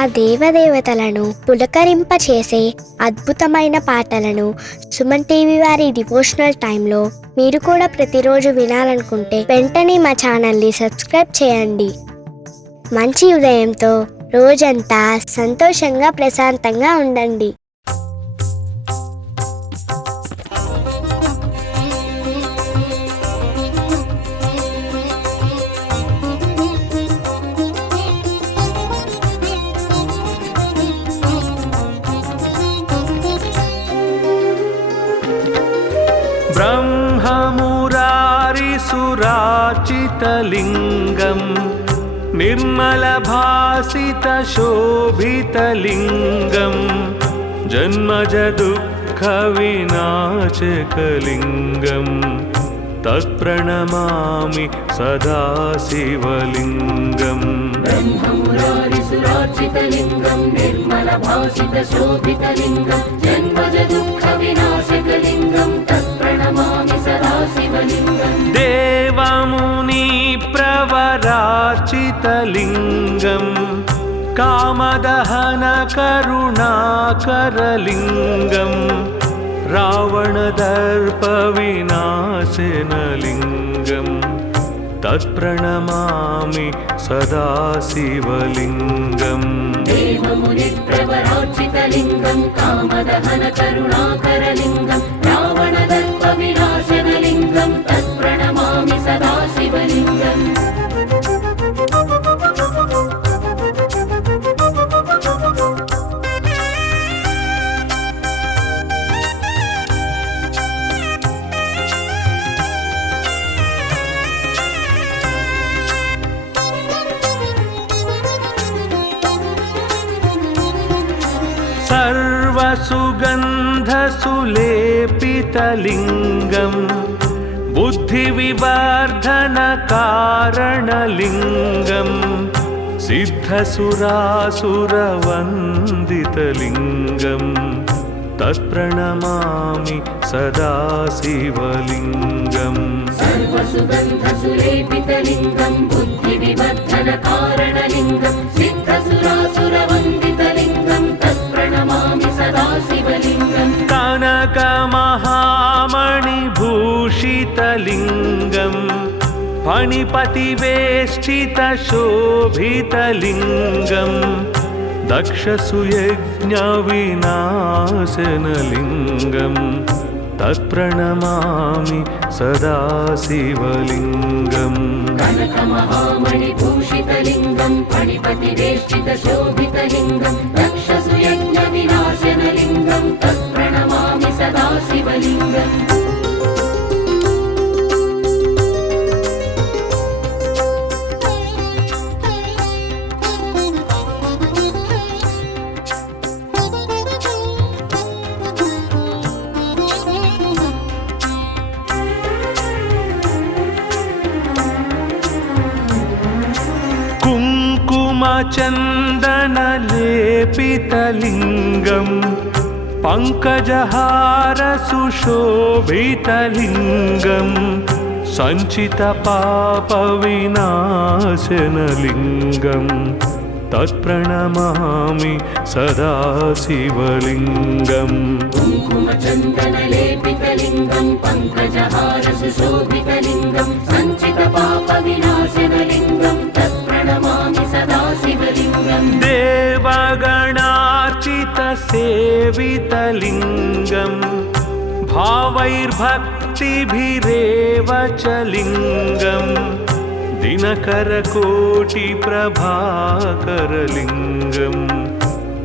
ఆ దేవదేవతలను పులకరింపచేసే అద్భుతమైన పాటలను సుమన్ టీవీ వారి డివోషనల్ టైంలో మీరు కూడా ప్రతిరోజు వినాలనుకుంటే వెంటనే మా ఛానల్ని సబ్స్క్రైబ్ చేయండి. మంచి ఉదయంతో రోజంతా సంతోషంగా ప్రశాంతంగా ఉండండి. ब्रह्ममुरारिसुराचितलिङ्गं निर्मलभासितशोभितलिङ्गं जन्मजदुःखविनाशकलिङ्गं तत्प्रणमामि सदा शिवलिङ्गम्. ब्रह्ममुरारिसुराचितलिङ्गं निर्मलभासितशोभितलिङ्गं जन्मजदुःखविनाशकलिङ्गं तत्प्रणमामि सदा शिवलिङ्गम्. देवमुनिप्रवराचितलिङ्गं कामदहनकरुणाकरलिङ्गं रावणदर्पविनाशनलिङ्गं तत्प्रणमामि सदा शिवलिङ्गम्. देवमुनिप्रवराचितलिङ्गं कामदहनकरुणाकरलिङ्गं रावणदर्पविनाशनलिङ्गं तत्प्रणमामि सदा शिवलिङ्गम्. सर्वसुगन्धसुलेपितलिङ्गं बुद्धिविवर्धनकारणलिङ्गं सिद्धसुरासुरवन्दितलिङ्गं तत्प्रणमामि सदा शिवलिङ्गम्. सर्वसुगन्धसुलेपितलिङ्गं बुद्धिविवर्धनकारणलिङ्गं सिद्धसुरासुरवन्दितलिङ्गं तत्प्रणमामि सदा शिवलिङ्गम्. कनकमहामणिभूषितलिङ्गं फणिपतिवेष्टितशोभितलिङ्गं दक्षसुयज्ञविनाशनलिङ्गं तत्प्रणमामि सदा शिवलिङ्गम्. कनकमहामणिभूषितलिङ्गं फणिपतिवेष्टितशोभितलिङ्गं दक्षसुयज्ञविनाशनलिङ्गं तत्प्रणमामि सदा शिवलिङ्गम्. कुङ्कुमचन्दनलेपितलिङ्गं पङ्कजहारसुशोभितलिङ्गं सञ्चितपापविनाशनलिङ्गं तत्प्रणमामि सदा शिवलिङ्गम्. कुङ्कुमचन्दनलेपितलिङ्गं पङ्कजहारसुशोभितलिङ्गं सञ्चितपापविनाशनलिङ्गं तत्प्रणमामि सदा शिवलिङ्गम्. देवगणार्चितसेवितलिङ्गं भावैर्भक्तिभिरेव च लिङ्गं दिनकरकोटिप्रभाकरलिङ्गं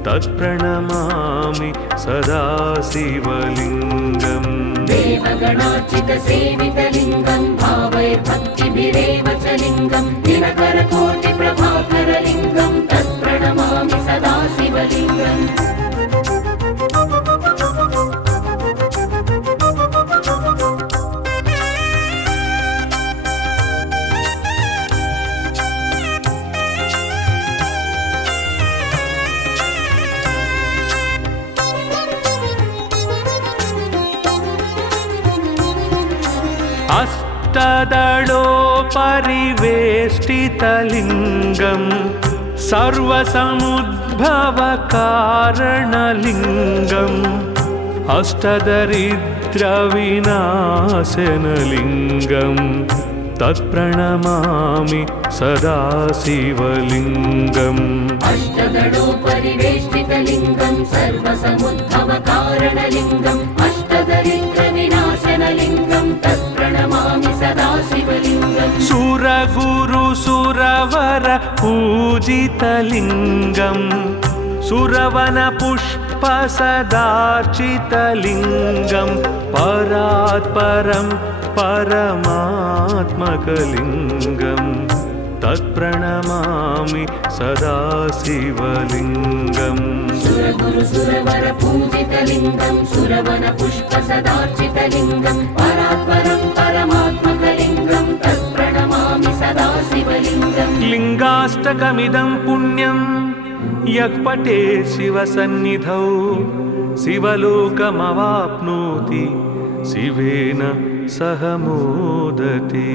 तत्प्रणमामि सदा शिवलिङ्गम्. देवगणार्चितसेवितलिङ्गं भावैर्भक्तिभिरेव च लिङ्गं दिनकरकोटिप्रभाकरलिङ्गं तत्प्रणमामि सदा शिवलिङ्गम्. अष्टदलोपरिवेष्टितलिङ्गं सर्वसमुद्भवकारणलिङ्गम् अष्टदरिद्रविनाशनलिङ्गम् तत्प्रणमामि सदा शिवलिङ्गम् अष्टदलोपरिवेष्टितलिङ्गं सर्वसमुद्भवकारणलिङ्गम् अष्टदरिद्रविनाशनलिङ्गं तत्प्रणमामि सदा शिवलिङ्गम् सुरगुरुसुरवर पूजितलिङ्गम् सुरवनपुष्पसदार्चितलिङ्गं परात्परं परमात्मकलिङ्गम् तत्प्रणमामि सदा शिवलिङ्गम् सुरगुरुसुरवर पूजितलिङ्गं सुरवनपुष्पसदार्चितलिङ्गं परात्परं परमात्मकलिङ्गं तत्प्रणमामि सदा शिवलिङ्गम् लिङ्गाष्टकमिदं पुण्यं यः पठेत् शिवसन्निधौ शिवलोकमवाप्नोति शिवेन सह मोदते।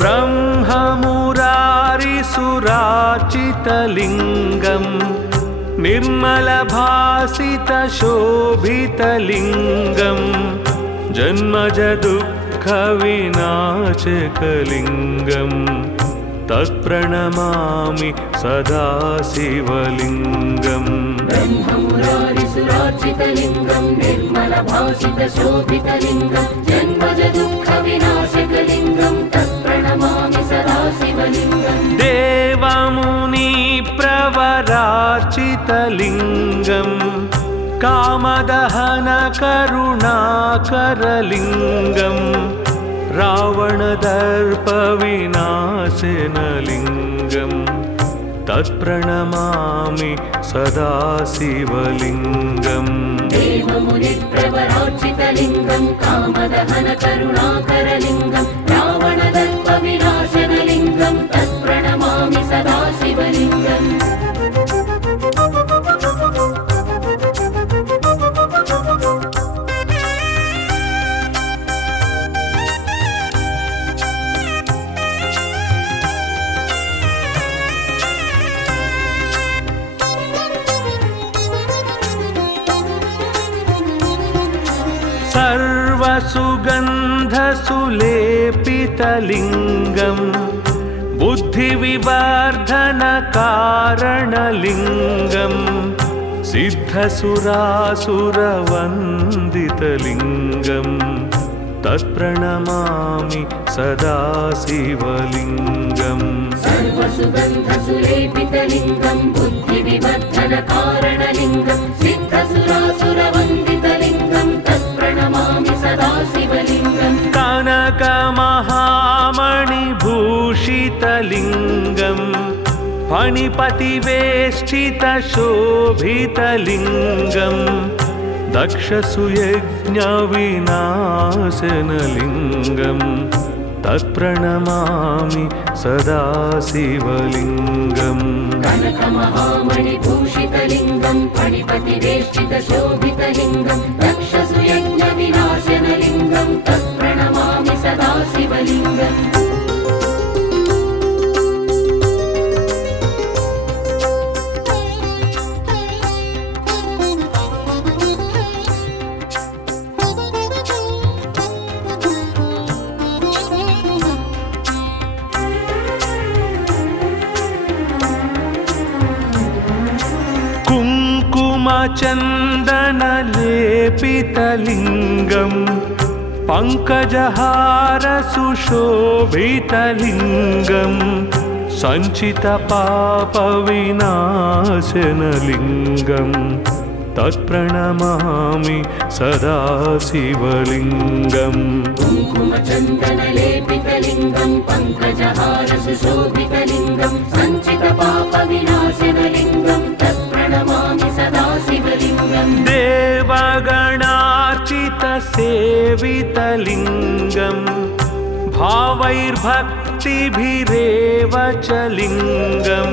ब्रह्ममुरारिसुरार्चितलिङ्गम् निर्मलभासितशोभितलिङ्गम् जन्मजदुःखविनाशकलिङ्गम् तत्प्रणमामि सदा शिवलिङ्गम् ब्रह्ममुरारिसुरार्चितलिङ्गं निर्मलभासितशोभितलिङ्गं जन्मजदुःखविनाशकलिङ्गं तत्प्रणमामि सदा शिवलिङ्गम् देवमुनिप्रवरार्चितलिङ्गम् कामदहनकरुणाकरलिङ्गम् रावणदर्पविनाशनलिङ्गम् तत्प्रणमामि सदा शिवलिङ्गम् देवमुनिप्रवरार्चितलिङ्गं कामदहनकरुणाकरलिङ्गं रावणदर्पविनाशनलिङ्गं तत्प्रणमामि सदा शिवलिङ्गम् सर्वसुगन्धसुलेपितलिङ्गम् बुद्धिविवर्धनकारणलिङ्गम् सिद्धसुरासुरवन्दितलिङ्गम् तत्प्रणमामि सदा शिवलिङ्गम् सर्वसुगन्धसुलेपितलिङ्गं बुद्धिविवर्धनकारणलिङ्गं सिद्धसुरासुरवन्दितलिङ्गं तत्प्रणमामि सदा शिवलिङ्गम् कनकमहामणिभूषितलिङ्गम् फणिपतिवेष्टितशोभितलिङ्गम् दक्षसुयज्ञविनाशनलिङ्गम् तत्प्रणमामि सदा शिवलिङ्गम् कनकमहामणिभूषितलिङ्गं फणिपतिवेष्टितशोभितलिङ्गं दक्षसुयज्ञविनाशनलिङ्गं तत्प्रणमामि सदा शिवलिङ्गम् चन्दनलेपितलिङ्गम् पङ्कजहारसुशोभितलिङ्गम् सञ्चितपापविनाशनलिङ्गम् तत्प्रणमामि सदा शिवलिङ्गम् कुङ्कुमचन्दनलेपितलिङ्गं पङ्कजहारसुशोभितलिङ्गं सञ्चितपापविनाशनलिङ्गं तत्प्रणमामि सदा शिवलिङ्गम् देवगणार्चितसेवितलिङ्गम् भावैर्भक्तिभिरेव च लिङ्गं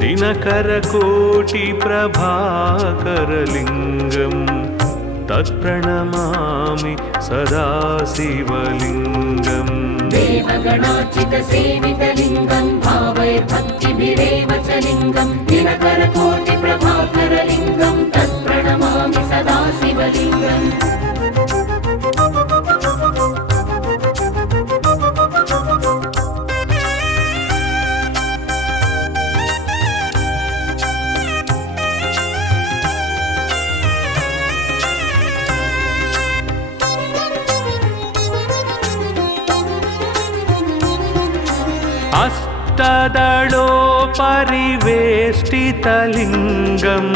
दिनकरकोटिप्रभाकरलिङ्गं तत्प्रणमामि सदा शिवलिङ्गम् देवगणार्चितसेवितलिङ्गं भावैर्भक्तिभिरेव च लिङ्गं दिनकरकोटिप्रभाकरलिङ्गं तत्प्रणमामि सदा शिवलिङ्गम् अष्टदलोपरिवेष्टितलिङ्गं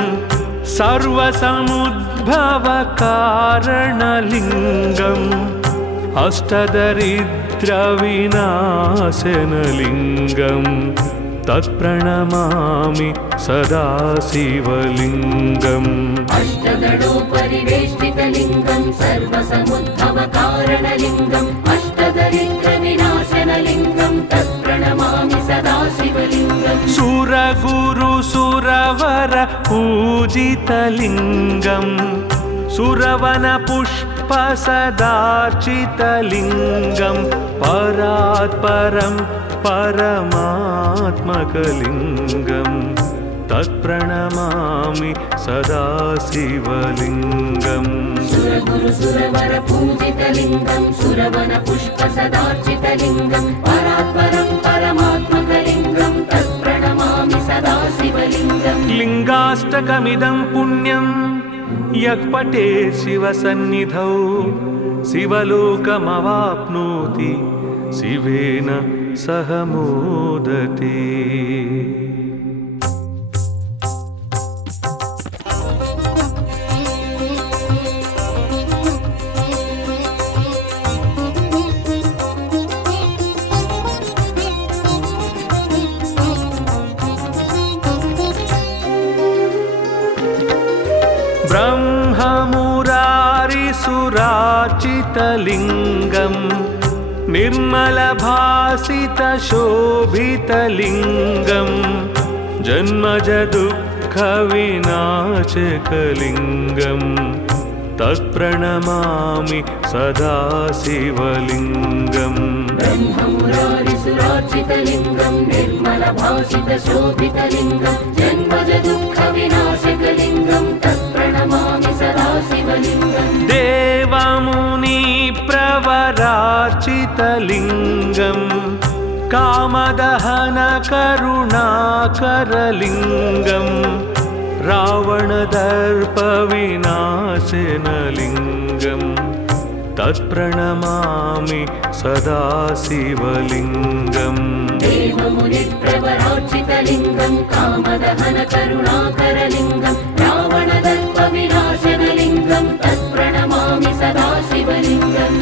सर्वसमुद्भवकारणलिङ्गम् अष्टदरिद्रविनाशनलिङ्गं तत्प्रणमामि सदा शिवलिङ्गम् अष्टदलोपरिवेष्टितलिङ्गं सर्वसमुद्भवकारणलिङ्गम् अष्टदरिद्रविनाशनलिङ्गं तत्प्रणमामि सदा शिवलिङ्गम् सुरगुरुसुरवर पूजितलिङ्गं सुरवनपुष्पसदार्चितलिङ्गं परात्परं परमात्मकलिङ्गं तत्प्रणमामि सदा शिवलिङ्गम् सुरगुरुसुरवर पूजितलिङ्गं सुरवनपुष्पसदार्चितलिङ्गं परात्परं परमात्मकलिङ्गं तत्प्रणमामि सदा शिवलिङ्गम् लिङ्गाष्टकमिदं पुण्यं यः पठेत् शिवसन्निधौ शिवलोकमवाप्नोति शिवेन सह मोदते। ब्रह्ममुरारिसुरार्चितलिङ्गं निर्मलभासितशोभितलिङ्गं जन्मजदुःखविनाशकलिङ्गं तत्प्रणमामि सदा शिवलिङ्गम् ब्रह्ममुरारिसुरार्चितलिङ्गं निर्मलभासितशोभितलिङ्गं जन्मजदुःखविनाशकलिङ्गं तत्प्रणमामि सदा शिवलिङ्गम् देवमुनिप्रवरार्चितलिङ्गं कामदहनकरुणाकरलिङ्गं रावणदर्पविनाशनलिङ्गं तत्प्रणमामि सदा शिवलिङ्गम् देवमुनिप्रवरार्चितलिङ्गं कामदहनकरुणाकरलिङ्गं रावणदर्पविनाशनलिङ्गं तत्प्रणमामि सदा शिवलिङ्गम्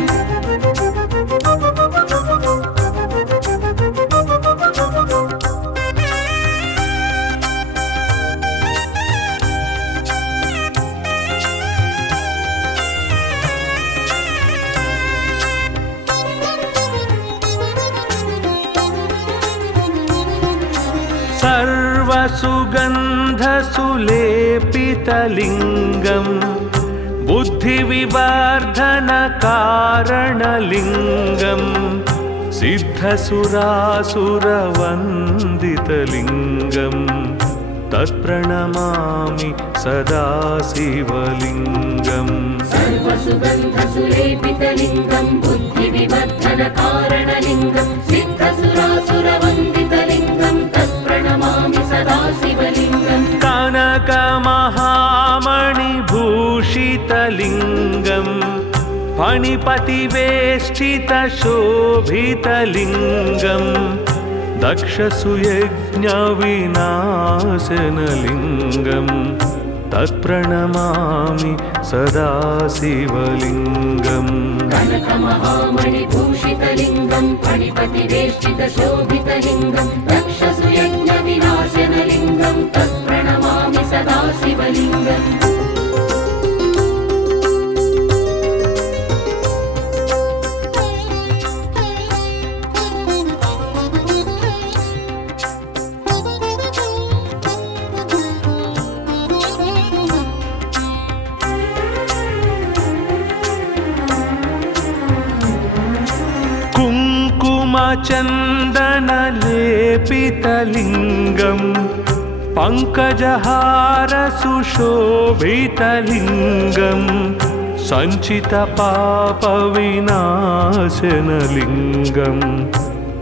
सर्वसुगन्धसुलेपितलिङ्गं बुद्धिविवर्धनकारणलिङ्गं सिद्धसुरासुरवन्दितलिङ्गं तत्प्रणमामि सदा शिवलिङ्गम् सर्वसुगन्धसुलेपितलिङ्गं बुद्धिविवर्धनकारणलिङ्गं सिद्धसुरासुरवन्दितलिङ्गं तत्प्रणमामि सदा शिवलिङ्गम् कनकमहामणिभूषितलिङ्गं फणिपतिवेष्टितशोभितलिङ्गं दक्षसुयज्ञविनाशनलिङ्गं तत्प्रणमामि सदा शिवलिङ्गम् कनकमहामणिभूषितलिङ्गं फणिपतिवेष्टितशोभितलिङ्गं दक्षसुयज्ञविनाशनलिङ्गं तत्प्रणमामि सदा शिवलिङ्गम् कुङ्कुमचन्दनलेपितलिङ्गं पङ्कजहारसुशोभितलिङ्गं सञ्चितपापविनाशनलिङ्गं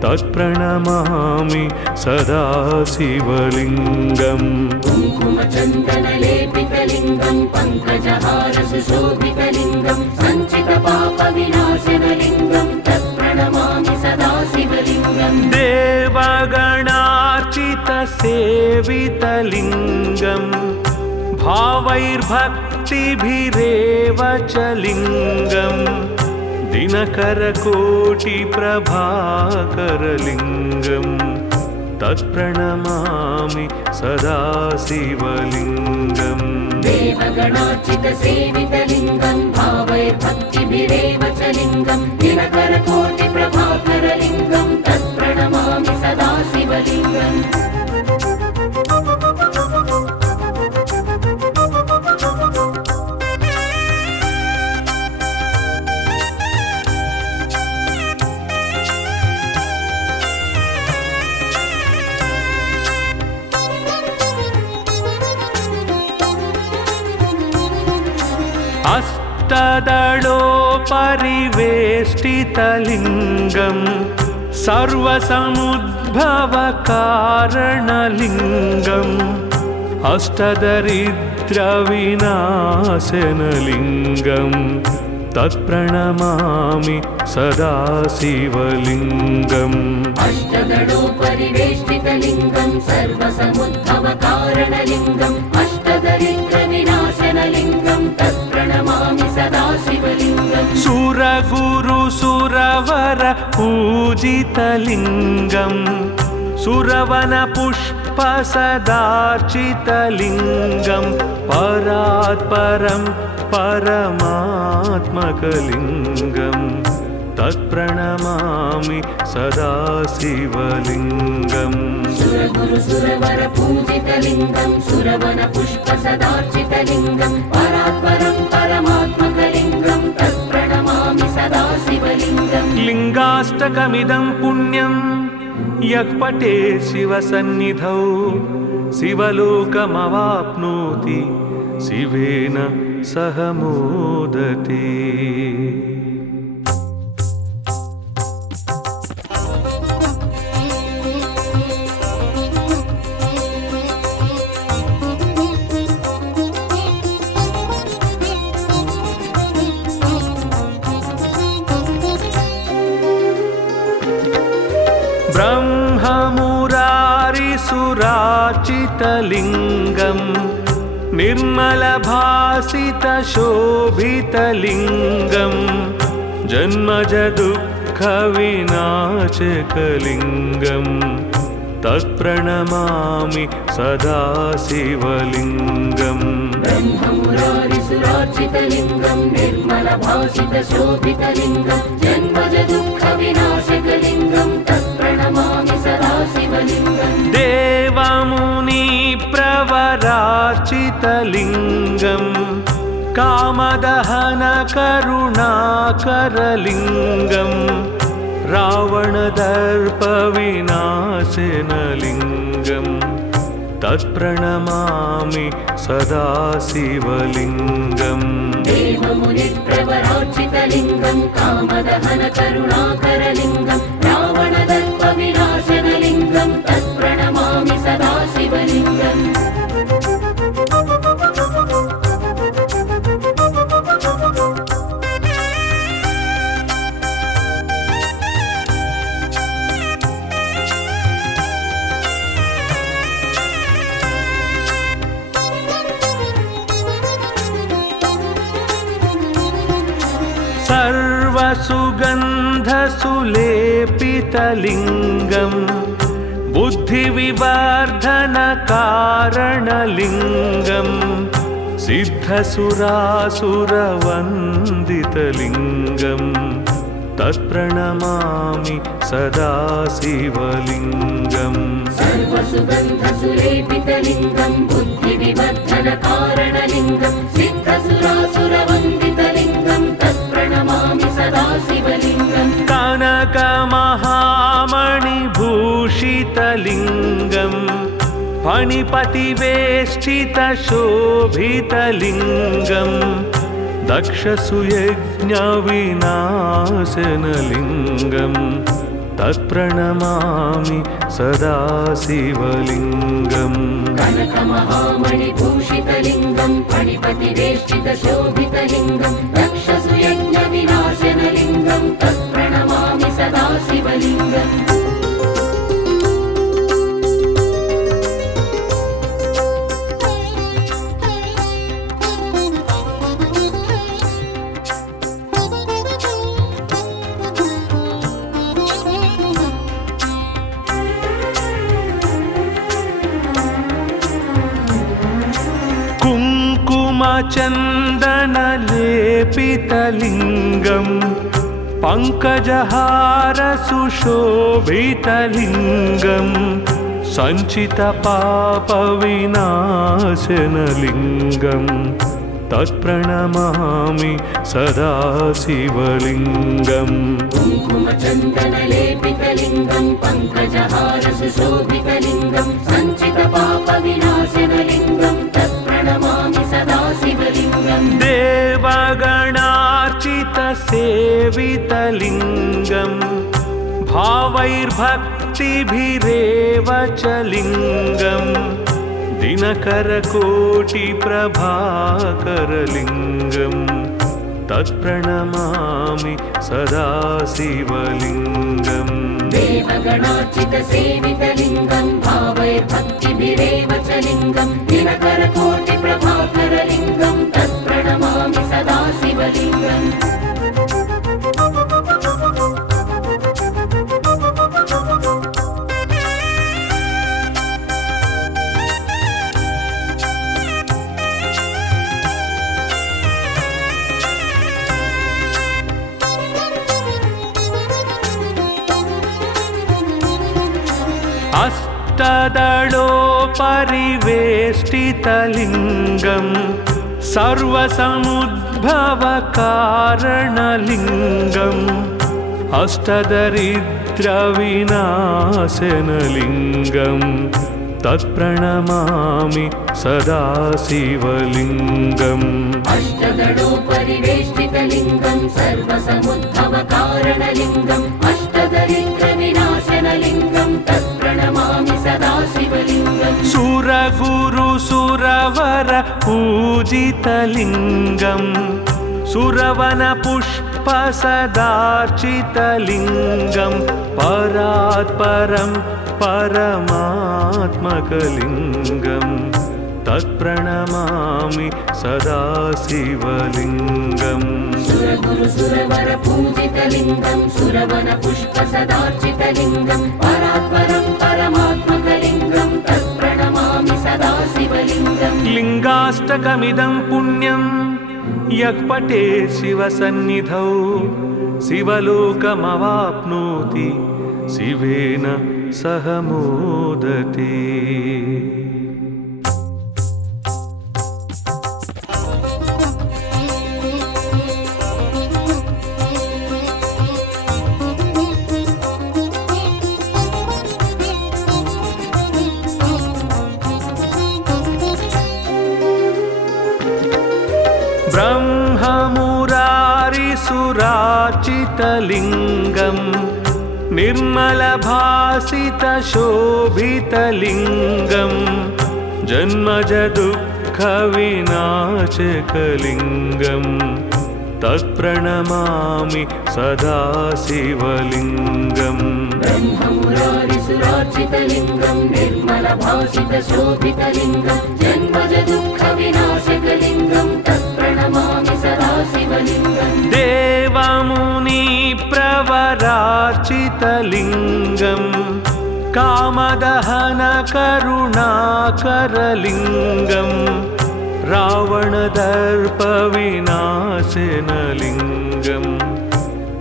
तत्प्रणमामि सदा शिवलिङ्गम् कुङ्कुमचन्दनलेपितलिङ्गं पङ्कजहारसुशोभितलिङ्गं सञ्चितपापविनाशनलिङ्गं तत्प्रणमामि सदा शिवलिङ्गम् देवगणार्चितसेवितलिङ्गं भावैर्भक्तिभिरेव च लिङ्गं दिनकरकोटिप्रभाकरलिङ्गं तत्प्रणमामि सदा शिवलिङ्गम् देवगणार्चितसेवितलिङ्गं भावैर्भक्तिभिरेव च लिङ्गं दिनकरकोटिप्रभाकरलिङ्गं तत्प्रणमामि सदा शिवलिङ्गम् अष्टदलोपरिवेष्टितलिङ्गं सर्वसमुद्भवकारणलिङ्गम् अष्टदरिद्रविनाशनलिङ्गं तत्प्रणमामि सदा शिवलिङ्गम् अष्टदलोपरिवेष्टितलिङ्गं सर्वसमुद्भवकारणलिङ्गम् अष्टदरिद्रविनाशनलिङ्गं तत्प्रणमामि सदा शिवलिङ्गम् सुरगुरुसुरवर पूजितलिङ्गं सुरवनपुष्पसदार्चितलिङ्गं परात्परं परमात्मकलिङ्गं तत्प्रणमामि सदा शिवलिङ्गम् सुरगुरुसुरवर पूजितलिङ्गं सुरवनपुष्पसदार्चितलिङ्गं परात्परं परमात्मकलिङ्गं तत्प्रणमामि सदा शिवलिङ्गम् लिङ्गाष्टकमिदं पुण्यं यः पठेत् शिवसन्निधौ शिवलोकमवाप्नोति शिवेन सह मोदते। ब्रह्ममुरारिसुरार्चितलिङ्गं निर्मलभासितशोभितलिङ्गं जन्मजदुःखविनाशकलिङ्गं तत्प्रणमामि सदा शिवलिङ्गम् ब्रह्ममुरारिसुरार्चितलिङ्गं निर्मलभासितशोभितलिङ्गं जन्मजदुःखविनाशकलिङ्गं तत्प्रणमामि सदा शिवलिङ्गम् देवमुनिप्रवरार्चितलिङ्गं कामदहनकरुणाकरलिङ्गं रावणदर्पविनाशनलिङ्गं तत्प्रणमामि सदा शिवलिङ्गम् देवमुनिप्रवरार्चितलिङ्गं कामदहनकरुणाकरलिङ्गं रावणदर्पविनाशनलिङ्गं तत्प्रणमामि सदा शिवलिङ्गम् सर्वसुगन्धसुलेपितलिङ्गं बुद्धिविवर्धनकारणलिङ्गं सिद्धसुरासुरवन्दितलिङ्गं तत्प्रणमामि सदा शिवलिङ्गम् सर्वसुगन्धसुलेपितलिङ्गं बुद्धिविवर्धनकारणलिङ्गं सिद्धसुरासुरवन्दितलिङ्गं तत्प्रणमामि सदा शिवलिङ्गम् कनकमहा भूषितलिङ्गं फणिपतिवेष्टितशोभितलिङ्गं दक्षसुयज्ञविनाशनलिङ्गं तत्प्रणमामि सदा शिवलिङ्गम् कनकमहामणिभूषितलिङ्गं फणिपतिवेष्टितशोभितलिङ्गं दक्षसुयज्ञविनाशनलिङ्गं तत्प्रणमामि सदा शिवलिङ्गम् कुङ्कुमचन्दनलेपितलिङ्गं पङ्कजहारसुशोभितलिङ्गं सञ्चितपापविनाशनलिङ्गं तत्प्रणमामि सदा शिवलिङ्गम् कुङ्कुमचन्दनलेपितलिङ्गं पङ्कजहारसुशोभितलिङ्गं सञ्चितपापविनाशनलिङ्गं तत्प्रणमामि सदा शिवलिङ्गम् देवगणार्चितसेवितलिङ्गं भावैर्भक्तिभिरेव च लिङ्गं दिनकरकोटिप्रभाकरलिङ्गं तत्प्रणमामि सदा शिवलिङ्गम् देवगणार्चितसेवितलिङ्गं भावैर्भक्तिभिरेव च लिङ्गं दिनकरकोटिप्रभाकरलिङ्गं तत्प्रणमामि सदा शिवलिङ्गम् अष्टदलोपरिवेष्टितलिङ्गं सर्वसमुद्भवकारणलिङ्गम् अष्टदरिद्रविनाशनलिङ्गं तत्प्रणमामि सदा शिवलिङ्गम् अष्टदलोपरिवेष्टितलिङ्गं सर्वसमुद्भवकारणलिङ्गम् अष्टदरिद्रविनाशनलिङ्गं तत्प्रणमामि सदा शिवलिङ्गम् सुरगुरुसुरवर पूजितलिङ्गं सुरवनपुष्पसदार्चितलिङ्गं परात्परं परमात्मकलिङ्गं तत्प्रणमामि सदा शिवलिङ्गम् सुरगुरुसुरवर पूजितलिङ्गं सुरवनपुष्पसदार्चितलिङ्गं परात्परं परमात्मकलिङ्गं तत्प्रणमामि सदा शिवलिङ्गम् लिङ्गाष्टकमिदं पुण्यं यः पठेत् शिवसन्निधौ शिवलोकमवाप्नोति शिवेन सह मोदते। ब्रह्ममुरारिसुरार्चितलिङ्गं निर्मलभासितशोभितलिङ्गं जन्मजदुःखविनाशकलिङ्गं तत्प्रणमामि सदा शिवलिङ्गम् ब्रह्ममुरारिसुरार्चितलिङ्गं निर्मलभासितशोभितलिङ्गं जन्मजदुःखविनाशकलिङ्गं तत्प्रणमामि सदा शिवलिङ्गम् देवमुनिप्रवरार्चितलिङ्गं कामदहनकरुणाकरलिङ्गं रावणदर्पविनाशनलिङ्गं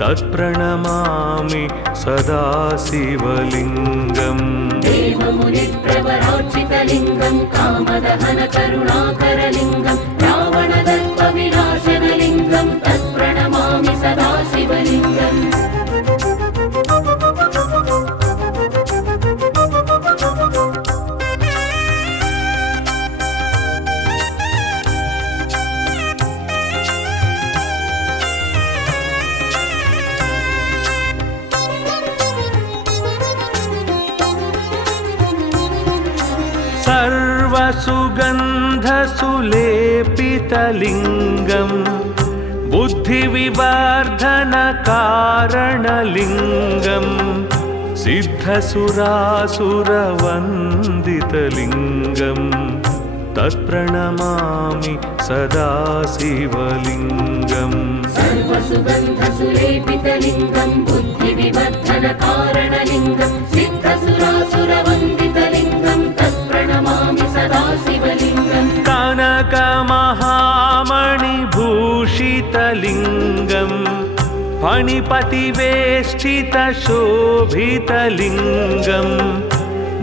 तत्प्रणमामि सदा शिवलिङ्गम् देवमुनिप्रवरार्चितलिङ्गं कामदहनकरुणाकरलिङ्गं रावणदर्पविनाशनलिङ्गं तत्प्रणमामि सदा शिवलिङ्गम् सुलेपितलिङ्गम् बुद्धिविवर्धनकारणलिङ्गम् सिद्धसुरासुरवन्दितलिङ्गम् तत्प्रणमामि सदा शिवलिङ्गम् सर्वसुगन्धसुलेपितलिङ्गं बुद्धिविवर्धनकारणलिङ्गं सिद्धसुरासुरवन्दितलिङ्गं तत्प्रणमामि सदा शिवलिङ्गम् कनकमहामणिभूषितलिङ्गम् फणिपतिवेष्टितशोभितलिङ्गम्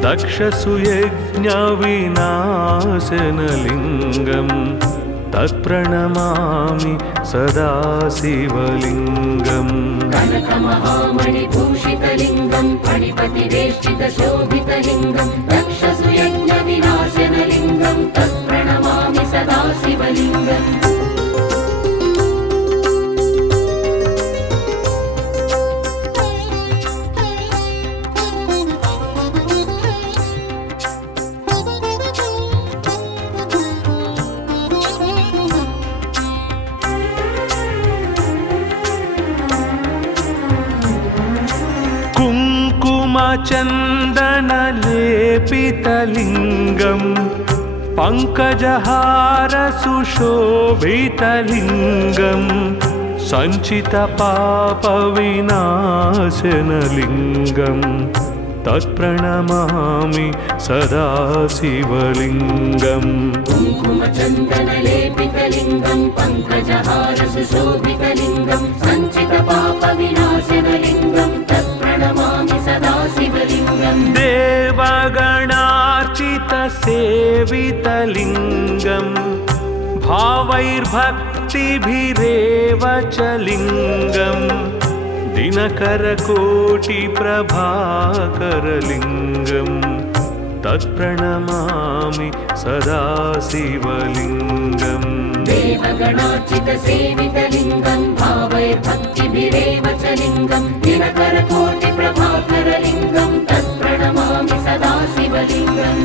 दक्षसुयज्ञविनाशनलिङ्गम् तत्प्रणमामि सदा शिवलिङ्गम् कनकमहामणिभूषितलिङ्गं फणिपतिवेष्टितशोभितलिङ्गं दक्षसुयज्ञविनाशनलिङ्गं तत्प्रणमामि सदा शिवलिङ्गम् कुङ्कुमचन्दनलेपितलिङ्गम् पङ्कजहारसुशोभितलिङ्गम् सञ्चितपापविनाशनलिङ्गम् तत्प्रणमामि सदा शिवलिङ्गम् कुङ्कुमचन्दनलेपितलिङ्गं पङ्कजहारसुशोभितलिङ्गं सञ्चितपापविनाशनलिङ्गं तत्प्रणमामि सदा शिवलिङ्गम् देवगणार्चितसेवितलिङ्गम् भावैर्भक्तिभिरेव च लिङ्गम् दिनकरकोटिप्रभाकरलिङ्गम् तत्प्रणमामि सदा शिवलिङ्गम् देवगणार्चितसेवितलिङ्गं भावैर्भक्तिभिरेव च लिङ्गं दिनकरकोटिप्रभाकरलिङ्गं तत्प्रणमामि सदा शिवलिङ्गम्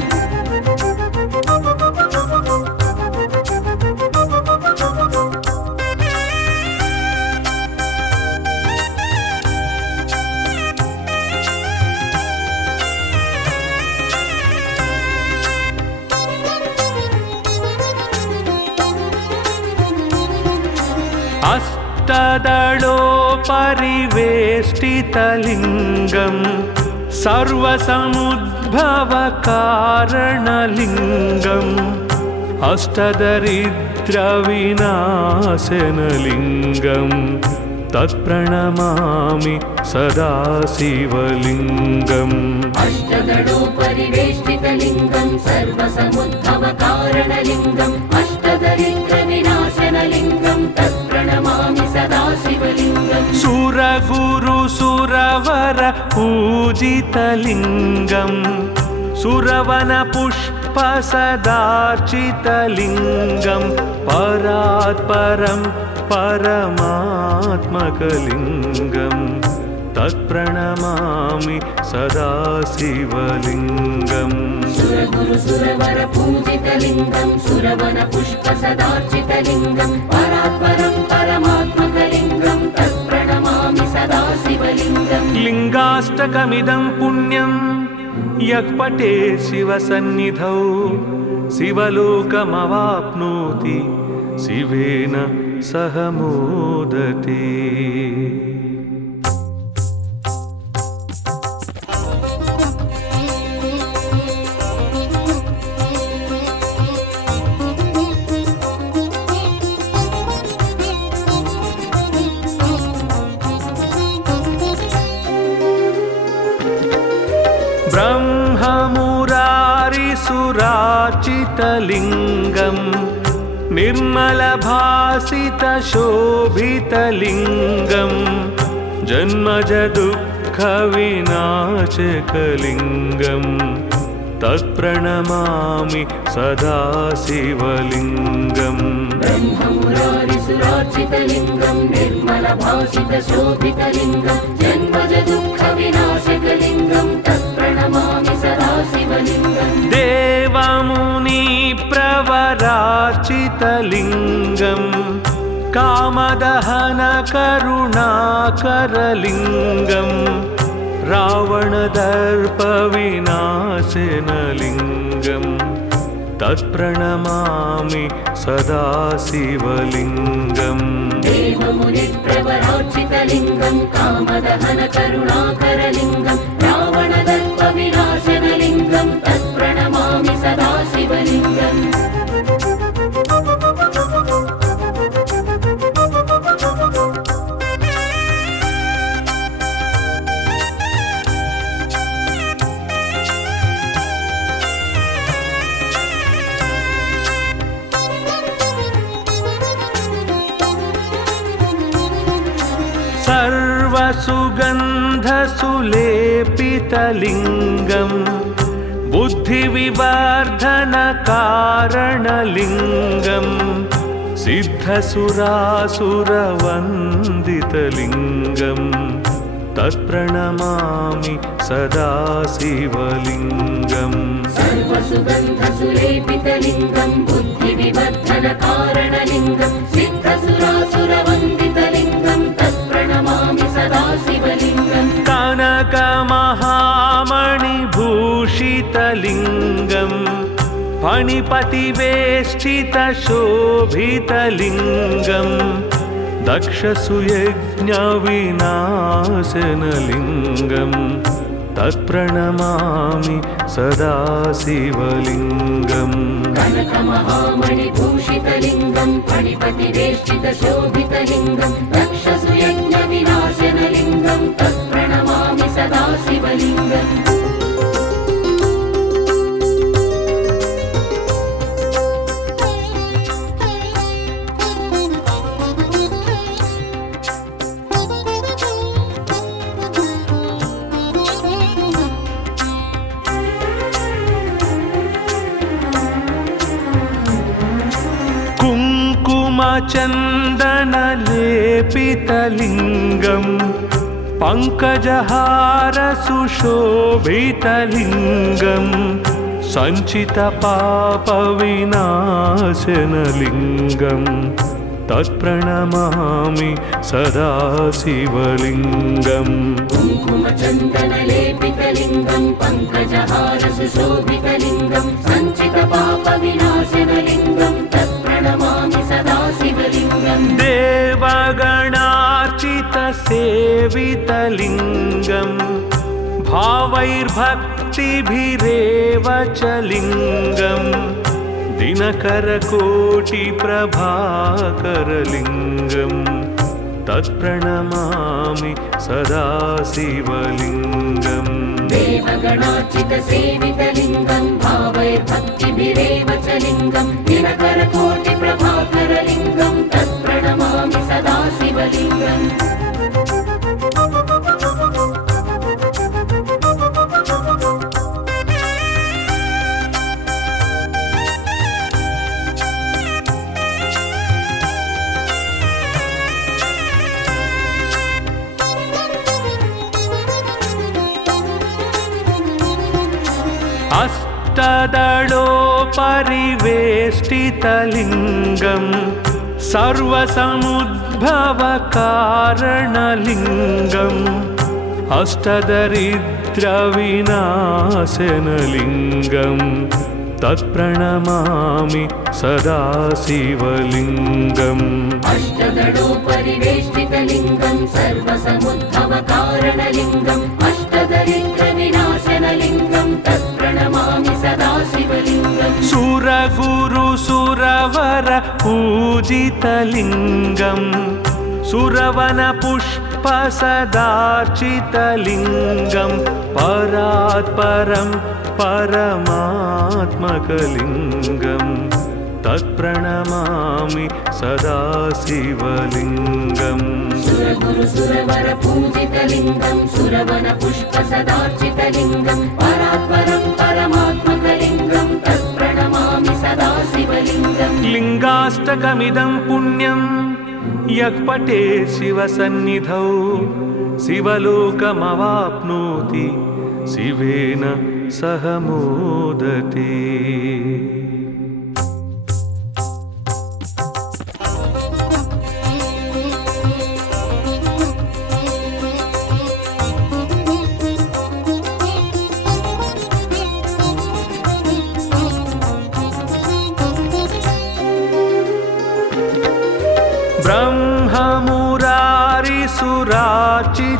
अष्टदलोपरिवेष्टितलिङ्गम् सर्वसमुद्भवकारणलिङ्गम् अष्टदरिद्रविनाशनलिङ्गम् तत्प्रणमामि सदा शिवलिङ्गम् अष्टदलोपरिवेष्टितलिङ्गं सर्वसमुद्भवकारणलिङ्गम् अष्टदरिद्रविनाशनलिङ्गं तत्प्रणमामि सदा शिवलिङ्गम् सुरगुरुसुरवर पूजितलिङ्गम् सुरवनपुष्पसदार्चितलिङ्गम् परात्परम् परमात्मकलिङ्गम् तत्प्रणमामि सदा शिवलिङ्गम् सुरगुरुसुरवर पूजितलिङ्गं सुरवनपुष्पसदार्चितलिङ्गं परात्परं परमात्मकलिङ्गं तत्प्रणमामि सदा शिवलिङ्गम् लिङ्गाष्टकमिदं पुण्यं यः पठेत् शिवसन्निधौ शिवलोकमवाप्नोति शिवेन सह मोदते। ब्रह्ममुरारिसुरार्चितलिङ्गम् निर्मलभासितशोभितलिङ्गम् जन्मजदुःखविनाशकलिङ्गम् तत्प्रणमामि सदा शिवलिङ्गम् ब्रह्ममुरारिसुरार्चितलिङ्गं निर्मलभासितशोभितलिङ्गं जन्मजदुःखविनाशकलिङ्गं तत्प्रणमामि सदा शिवलिङ्गम् देवमुनिप्रवर सर्वेश्वरार्चितलिङ्गम् कामदहनकरुणाकरलिङ्गम् रावणदर्पविनाशनलिङ्गम् तत्प्रणमामि सदा शिवलिङ्गम् देवमुनिप्रवरार्चितलिङ्गं कामदहनकरुणाकरलिङ्गं रावणदर्पविनाशनलिङ्गं तत्प्रणमामि सदा शिवलिङ्गम् सर्वसुगन्धसुलेपितलिङ्गम् बुद्धिविवर्धनकारणलिङ्गम् सिद्धसुरासुरवन्दितलिङ्गम् तत्प्रणमामि सदा शिवलिङ्गम् सर्वसुगन्धसुलेपितलिङ्गं बुद्धिविवर्धनकारणलिङ्गं सिद्धसुरासुरवन्दितलिङ्गं तत्प्रणमामि सदा शिवलिङ्गम् कनकमहामणिभूषितलिङ्गम् फणिपतिवेष्टितशोभितलिङ्गम् दक्षसुयज्ञविनाशनलिङ्गम् तत्प्रणमामि सदा शिवलिङ्गम् कनकमहामणिभूषितलिङ्गं फणिपतिवेष्टितशोभितलिङ्गं दक्षसुयज्ञविनाशनलिङ्गं तत्प्रणमामि सदा शिवलिङ्गम् कुङ्कुमचन्दनलेपितलिङ्गम् पङ्कजहारसुशोभितलिङ्गम् सञ्चितपापविनाशनलिङ्गम् तत्प्रणमामि सदा शिवलिङ्गम् कुङ्कुमचन्दनलेपितलिङ्गं पङ्कजहारसुशोभितलिङ्गं सञ्चितपापविनाशनलिङ्गं तत्प्रणमामि सदा शिवलिङ्गम् देवगणार्चितसेवितलिङ्गम् भावैर्भक्तिभिरेव च लिङ्गम् दिनकरकोटिप्रभाकरलिङ्गम् तत्प्रणमामि सदा शिवलिङ्गम् देवगणार्चितसेवितलिङ्गं भावैर्भक्तिभिरेव च लिङ्गं दिनकरकोटिप्रभाकरलिङ्गं तत्प्रणमामि सदा शिवलिङ्गम् अष्टदलोपरिवेष्टितलिङ्गम् सर्वसमुद्भवकारणलिङ्गम् अष्टदरिद्रविनाशनलिङ्गम् तत्प्रणमामि सदा शिवलिङ्गम् अष्टदलोपरिवेष्टितलिङ्गं सर्वसमुद्भवकारणलिङ्गम् अष्टदरिद्रविनाशनलिङ्गं तत्प्रणमामि सदा शिवलिङ्गम् सुरगुरुसुरवर पूजितलिङ्गम् सुरवनपुष्पसदार्चितलिङ्गम् परात्परं परमात्मकलिङ्गम् तत्प्रणमामि सदा शिवलिङ्गम् सुरगुरुसुरवर पूजितलिङ्गं सुरवनपुष्पसदार्चितलिङ्गं परात्परं परमात्मकलिङ्गं तत्प्रणमामि सदा शिवलिङ्गम् लिङ्गाष्टकमिदं पुण्यं यः पठेत् शिवसन्निधौ शिवलोकमवाप्नोति शिवेन सह मोदते।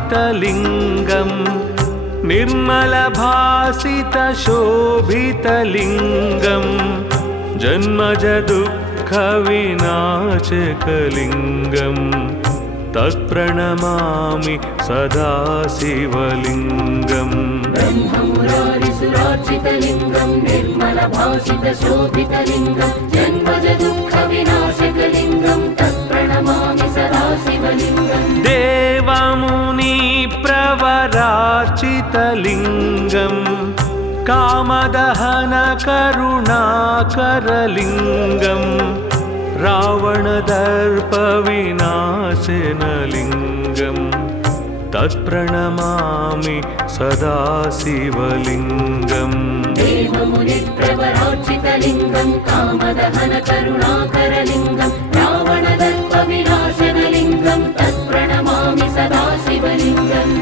निर्मलभासितलिङ्गम् निर्मलभासितशोभितलिङ्गम् जन्मजदुःखविनाशकलिङ्गम् तत्प्रणमामि सदा शिवलिङ्गम् ब्रह्ममुरारिसुरार्चितलिङ्गम् निर्मलभासितशोभितलिङ्गम् जन्मजदुःखविनाशकलिङ्गम् तत्प्रणमामि सदा शिवलिङ्गम् देवमुनिप्रवरार्चितलिङ्गम् कामदहनकरुणाकरलिङ्गम् रावणदर्पविनाशनलिङ्गम् तत्प्रणमामि सदा शिवलिङ्गम् देवमुनिप्रवरार्चितलिङ्गम् कामदहनकरुणाकरलिङ्गम् रावणदर्पविनाशनलिङ्गम् तत्प्रणमामि सदा शिवलिङ्गम्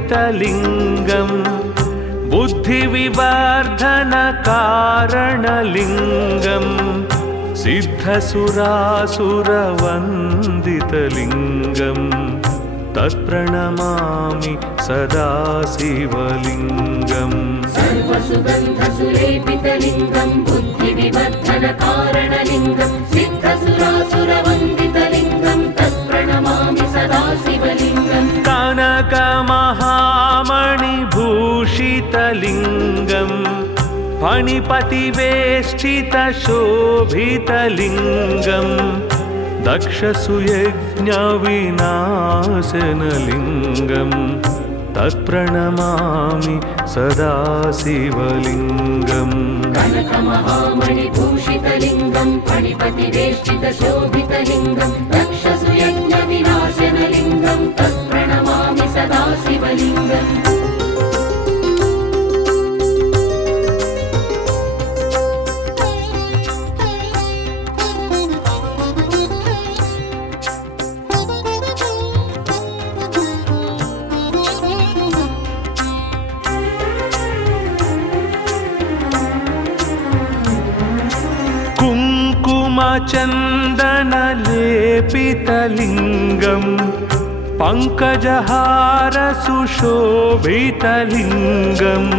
सर्वसुगन्धसुलेपितलिङ्गम् बुद्धिविवर्धनकारणलिङ्गम् सिद्धसुरासुरवन्दितलिङ्गम् तत्प्रणमामि सदा शिवलिङ्गम् सर्वसुगन्धसुलेपितलिङ्गम् बुद्धिविवर्धनकारणलिङ्गम् सिद्धसुरासुरवन्दितलिङ्गम् तत्प्रणमामि सदा शिवलिङ्गम् कनकमहामणिभूषितलिङ्गम् फणिपतिवेष्टितशोभितलिङ्गम् दक्षसुयज्ञविनाशनलिङ्गम् तत्प्रणमामि सदा शिवलिङ्गम् कनकमहामणिभूषितलिङ्गम् फणिपतिवेष्टितशोभितलिङ्गम् दक्षसुयज्ञविनाशनलिङ्गम् तत्प्रणमामि सदा शिवलिङ्गम् कुङ्कुमचन्दनलेपितलिङ्गम् पङ्कजहारसुशोभितलिङ्गम्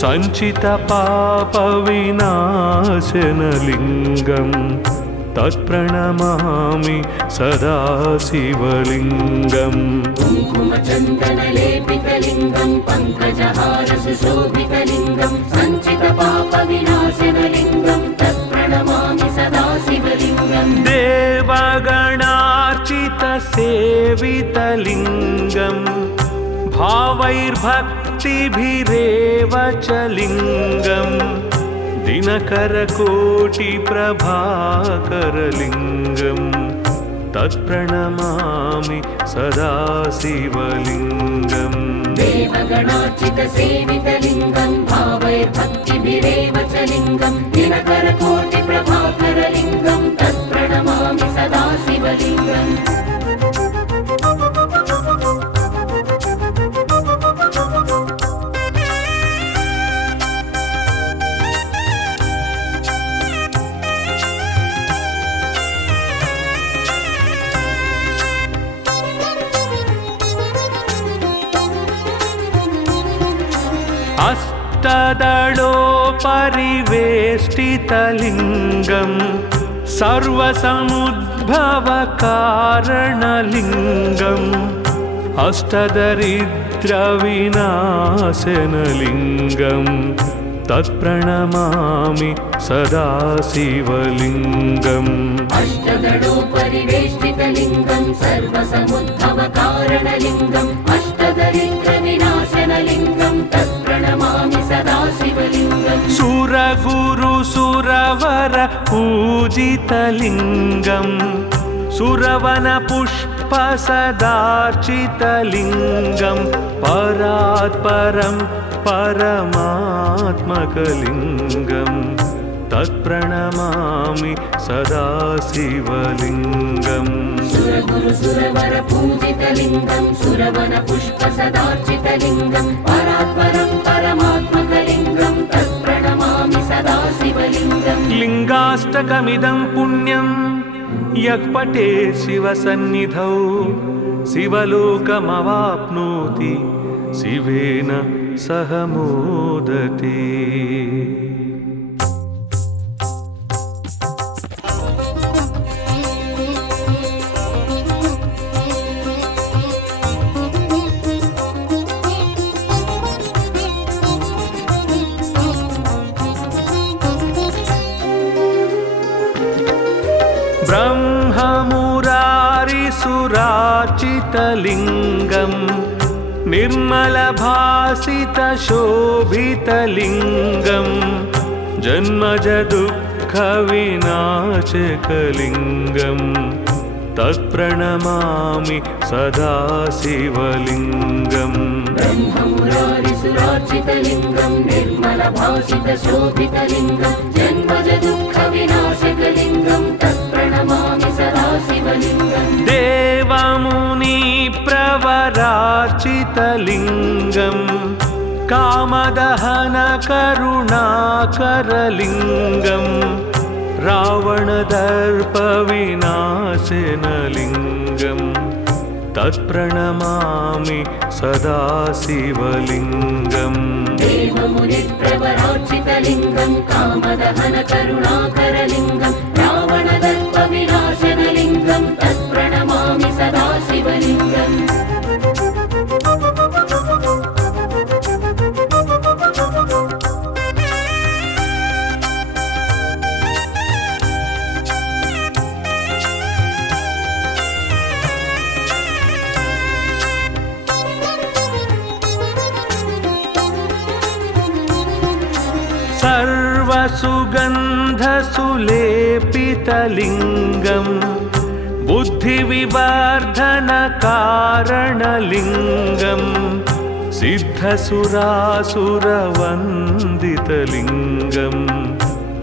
सञ्चितपापविनाशनलिङ्गम् तत्प्रणमामि सदा शिवलिङ्गम् कुङ्कुमचन्दनलेपितलिङ्गम् पङ्कजहारसुशोभितलिङ्गम् सञ्चितपापविनाशनलिङ्गम् तत्प्रणमामि सदा शिवलिङ्गम् देवगणार्चितसेवितलिङ्गम् भावैर्भक्तिभिरेव च लिङ्गम् दिनकरकोटिप्रभाकरलिङ्गम् तत्प्रणमामि सदा शिवलिङ्गम् देवगणार्चितसेवितलिङ्गम् भावैर्भक्तिभिरेव च लिङ्गम् दिनकरकोटिप्रभाकरलिङ्गम् तत्प्रणमामि सदा शिवलिङ्गम् अष्टदलोपरिवेष्टितलिङ्गम् सर्वसमुद्भवकारणलिङ्गम् अष्टदरिद्रविनाशनलिङ्गम् तत्प्रणमामि सदा शिवलिङ्गम् अष्टदलोपरिवेष्टितलिङ्गम् सर्वसमुद्भवकारणलिङ्गम् अष्टदरिद्रविनाशनलिङ्गम् तत्प्रणमामि सदा शिवलिङ्गम् सुरगुरुसुरवर पूजितलिङ्गम् सुरवनपुष्पसदार्चितलिङ्गम् परात् परं परमात्मकलिङ्गं तत्प्रणमामि सदा शिवलिङ्गम् सुरगुरु सुरवर पूजितलिङ्गं सुरवन पुष्प सदार्चितलिङ्गं परात्परं परमात्मकलिङ्गं तत्प्रणमामि सदा शिवलिङ्गम् लिङ्गाष्टकमिदं पुण्यं यः पठेत् शिवसन्निधौ शिवलोकमवाप्नोति शिवेन सह मोदते। ब्रह्ममुरारिसुराचितलिङ्गं निर्मलभासितशोभितलिङ्गं जन्मजदुःखविनाशकलिङ्गं तत्प्रणमामि सदा शिवलिङ्गम् ब्रह्ममुरारिसुरार्चितलिङ्गं निर्मलभासितशोभितलिङ्गं जन्मजदुःखविनाशकलिङ्गं तत्प्रणमामि सदा शिवलिङ्गम् देवमुनिप्रवरार्चितलिङ्गं कामदहनकरुणाकरलिङ्गं रावणदर्पविनाशनलिङ्गं तत्प्रणमामि सदा शिवलिङ्गम् देवमुनिप्रवरार्चितलिङ्गं कामदहनकरुणाकरलिङ्गं रावणदर्पविनाशनलिङ्गं तत्प्रणमामि सदा शिवलिङ्गम् सर्वसुगन्धसुलेपितलिङ्गं बुद्धिविवर्धनकारणलिङ्गं सिद्धसुरासुरवन्दितलिङ्गं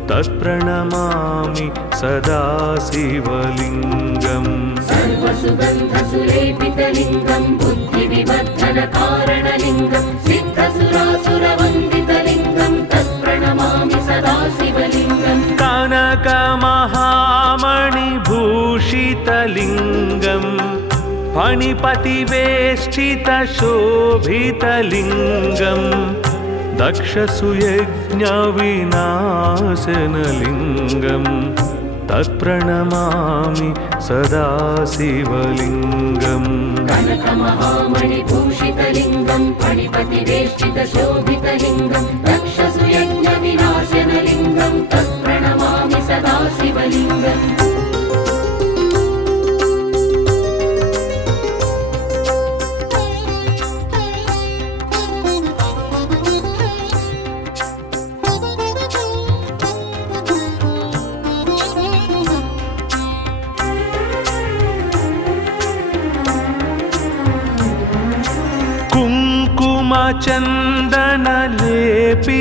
तत्प्रणमामि सदा शिवलिङ्गम् सर्वसुगन्धसुलेपितलिङ्गं बुद्धिविवर्धनकारणलिङ्गं सिद्धसुरासुरवन्दितलिङ्गं तत्प्रणमामि सदा शिवलिङ्गम् कनकमहामणिभूषितलिङ्गं फणिपतिवेष्टितशोभितलिङ्गं दक्षसुयज्ञविनाशनलिङ्गं तत्प्रणमामि सदा शिवलिङ्गम् कनकमहामणिभूषितलिङ्गं फणिपतिवेष्टितशोभितलिङ्गं दक्षसुयज्ञविनाशनलिङ्गं तत्प्रणमामि सदा शिवलिङ्गम्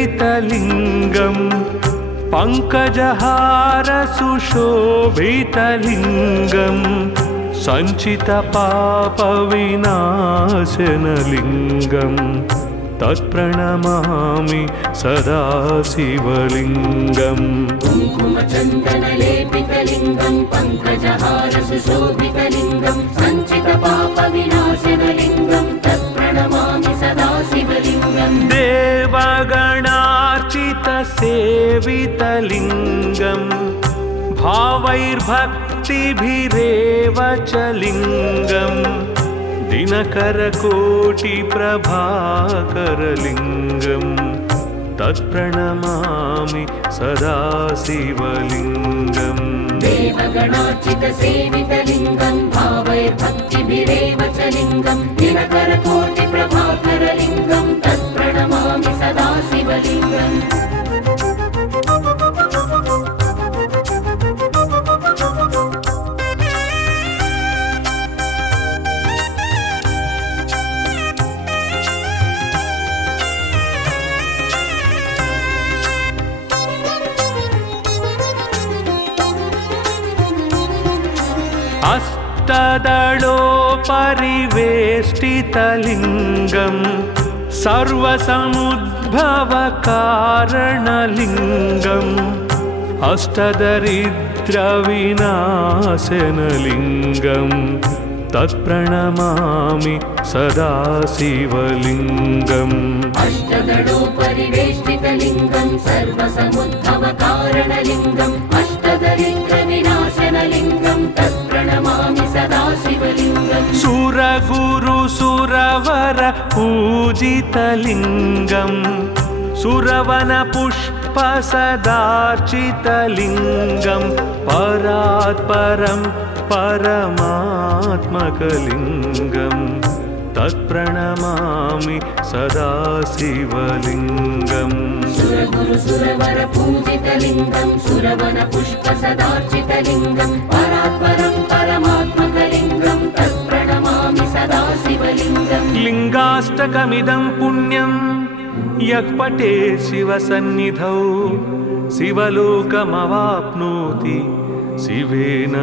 कुङ्कुमचन्दनलेपितलिङ्गं पङ्कजहारसुशोभितलिङ्गं सञ्चितपापविनाशनलिङ्गं तत्प्रणमामि सदा शिवलिङ्गम् कुङ्कुमचन्दनलेपितलिङ्गं पङ्कजहारसुशोभितलिङ्गं सञ्चितपापविनाशनलिङ्गं तत्प्रणमामि सदा शिवलिङ्गम् देवगणार्चितसेवितलिङ्गं भावैर्भक्तिभिरेव च लिङ्गं दिनकरकोटिप्रभाकरलिङ्गं तत्प्रणमामि सदा शिवलिङ्गम् देवगणार्चितसेवितलिङ्गं भावैर्भक्तिभिरेव च लिङ्गं दिनकरकोटिप्रभाकरलिङ्गं तत्प्रणमामि सदा शिवलिङ्गम् अष्टदलोपरिवेष्टितलिङ्गं सर्वसमुद्भवकारणलिङ्गम् अष्टदरिद्रविनाशनलिङ्गम् तत्प्रणमामि सदा शिवलिङ्गम् अष्टदलोपरिवेष्टितलिङ्गं सर्वसमुद्भवकारणलिङ्गम् अष्टदरिद्रविनाशनलिङ्गं तत्प्रणमामि सदा शिवलिङ्गम् सुरगुरुसुरवर पूजितलिङ्गम् सुरवनपुष्पसदार्चितलिङ्गं परात्परं परमात्मकलिङ्गं तत्प्रणमामि सदा शिवलिङ्गम् सुरगुरुसुरवर पूजितलिङ्गं सुरवनपुष्पसदार्चितलिङ्गं परात्परं परमात्मकलिङ्गं तत्प्रणमामि सदा शिवलिङ्गम् लिङ्गाष्टकमिदं पुण्यं यः पठेत् शिवसन्निधौ शिवलोकमवाप्नोति शिवेन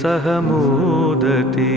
सह मोदते।